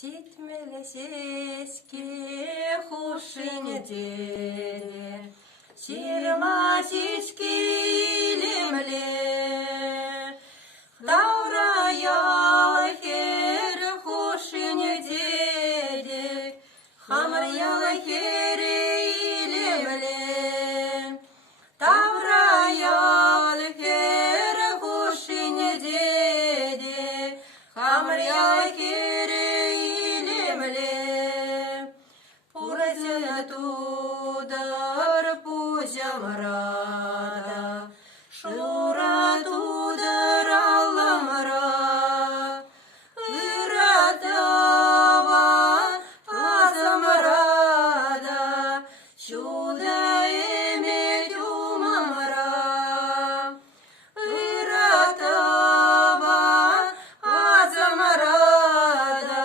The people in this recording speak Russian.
Ситмеле сеське хушинеде, сирма сиськи лемле, Таура ялахер хушинеде, Хамар ялахер лемле, Таура ялахер хушинеде, Хамар ялахер Тудар пузя марада, шура тудар алламара, ыратава азамарада, чуда эмет умамара, ыратава азамарада,